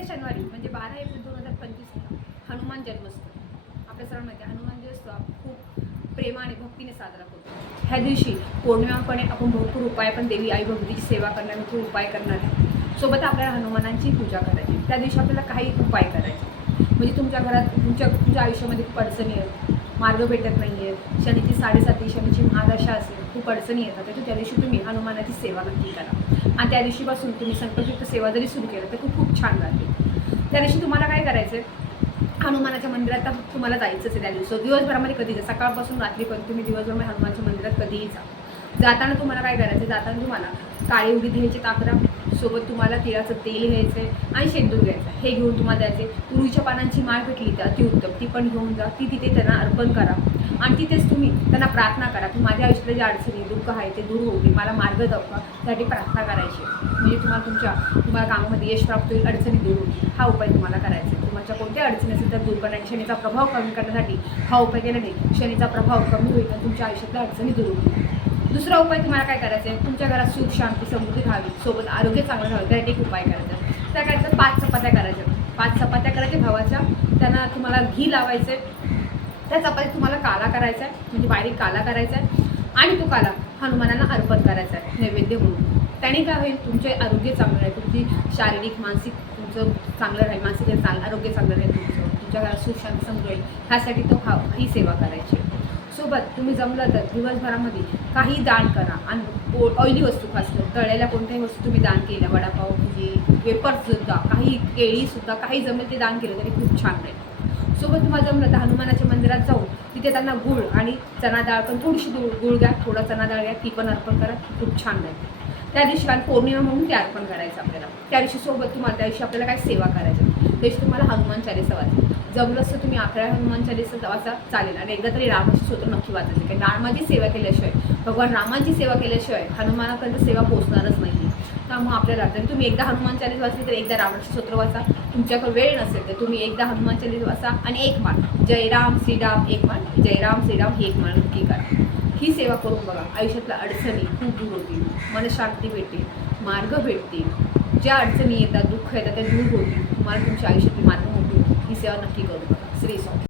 येत्या शनिवारी म्हणजे 12 एप्रिल 2025 हनुमान जन्मोत्सव. आपल्या सर्वांना माहिती आहे हनुमान जयंती खूप प्रेमाने भक्तीने साजरा करतो. ह्या दिवशी पौर्णिमापणे आपण भरपूर उपाय पण देवी आई भगवतीची सेवा करणार, भरपूर उपाय करणार सोबत आपल्याला हनुमानांची पूजा करायची. त्या दिवशी आपल्याला काही उपाय करायचे म्हणजे तुमच्या घरात तुमच्या आयुष्यामध्ये खूप अडचणी आहेत, मार्ग भेटत नाही आहे, शनीची 7.5 शनीची महादशा असेल, खूप अडचणी येतात, तर त्या दिवशी तुम्ही हनुमानाची सेवा नक्की करा. आणि त्या दिवशीपासून तुम्ही संकल्पयुक्त सेवा जरी सुरू केलं तर खूप छान राहते. त्या दिवशी तुम्हाला काय करायचं आहे, हनुमानाच्या मंदिरात तुम्हाला जायचंच आहे. त्या दिवशी दिवसभरामध्ये कधी जा, सकाळपासून रात्रीपर्यंत तुम्ही दिवसभर हनुमानच्या मंदिरात कधीही जा. जाताना तुम्हाला काय करायचं, जाताना तुम्हाला काळी उडीद घ्यायचे 11, सोबत तुम्हाला तिळाचं तेल घ्यायचं आहे आणि शेंदूर घ्यायचं, हे घेऊन तुम्हाला द्यायचे. तुरीच्या पानांची माळ भेटली तर अतिउत्तम, ती पण घेऊन जा, ती तिथे त्यांना अर्पण करा आणि तिथेच तुम्ही त्यांना प्रार्थना करा की माझ्या आयुष्यातले जे अडचणी दुःख आहे ते दूर होते, मला मार्ग दाखवा, त्यासाठी प्रार्थना करायची. म्हणजे तुम्हाला कामामध्ये यश प्राप्त होईल, अडचणी दूर होतील. हा उपाय तुम्हाला करायचा आहे. तुमच्या कोणत्या अडचणी असेल तर दूर करण्यासाठी, शनीचा प्रभाव कमी करण्यासाठी हा उपाय केल्याने शनीचा प्रभाव कमी होईल आणि तुमच्या आयुष्यातल्या अडचणी दूर होतील. दुसरा उपाय तुम्हाला काय करायचं आहे, तुमच्या घरात सुख शांती समृद्धी राहावी, सोबत आरोग्य चांगलं राहावं, त्यासाठी एक उपाय करायचा आहे. त्या करायचं 5 चपात्या करायच्या. 5 चपात्या करायच्या भावाच्या, त्यांना तुम्हाला घी लावायचं आहे. त्या चपाती तुम्हाला काला करायचा आहे, म्हणजे बारीक काला करायचा आहे आणि तो काला हनुमानांना अर्पण करायचा आहे नैवेद्य म्हणून. त्याने काय होईल, तुमचे आरोग्य चांगलं राहील, तुमची शारीरिक मानसिक तुमचं चांगलं राहील, मानसिक आरोग्य चांगलं राहील, तुमच्या घरात सुख शांती समृद्धी राहील, ह्यासाठी ही सेवा करायची. सोबत तुम्ही जमलं तर दिवसभरामध्ये काही दान करा आणि ऑइली वस्तू खास करून तळलेल्या कोणत्याही वस्तू तुम्ही दान केल्या, वडापाव भजी वेपर्ससुद्धा, काही केळीसुद्धा, काही जमेल ते दान केलं तरी खूप छान राहील. सोबत तुम्हाला जमलं तर हनुमानाच्या मंदिरात जाऊन तिथे त्यांना गूळ आणि चणा डाळ पण थोडीशी गूळ घ्या, थोडा चणा डाळ घ्या, ती पण अर्पण करा, खूप छान राहील. त्या दिवशी कारण पौर्णिमा म्हणून ते अर्पण करायचं आपल्याला. त्या दिवशी सोबत तुम्हाला त्या दिवशी आपल्याला काय सेवा करायची, त्या दिवशी तुम्हाला हनुमान चालीसा वाचा. जमलं असतं तुम्ही 11 हनुमान चालीसा वाचा चालेल आणि एकदा तरी रामाची स्तोत्र नक्की वाचायचं, कारण रामाची सेवा केल्याशिवाय, भगवान रामाची सेवा केल्याशिवाय हनुमानापर्यंत सेवा पोहोचणारच नाही. त्यामुळे आपल्याला जर तुम्ही एकदा हनुमान चालीस वाचली तर एकदा रामाची स्तोत्र वाचा. तुमच्याकडे वेळ नसेल तर तुम्ही एकदा हनुमान चालीस वाचा आणि एक माळ जय राम श्रीराम, एक माळ जय राम श्रीराम ही एक माळ नक्की करा. ही सेवा करून बघा, आयुष्यातल्या अडचणी खूप दूर होतील, मनशांती भेटेल, मार्ग भेटतील, ज्या अडचणी येतात दुःख येतात त्या दूर होतील, तुम्हाला तुमच्या आयुष्यातील मार्ग मोठी होतील. ही सेवा नक्की करून बघा. श्री स्वामी.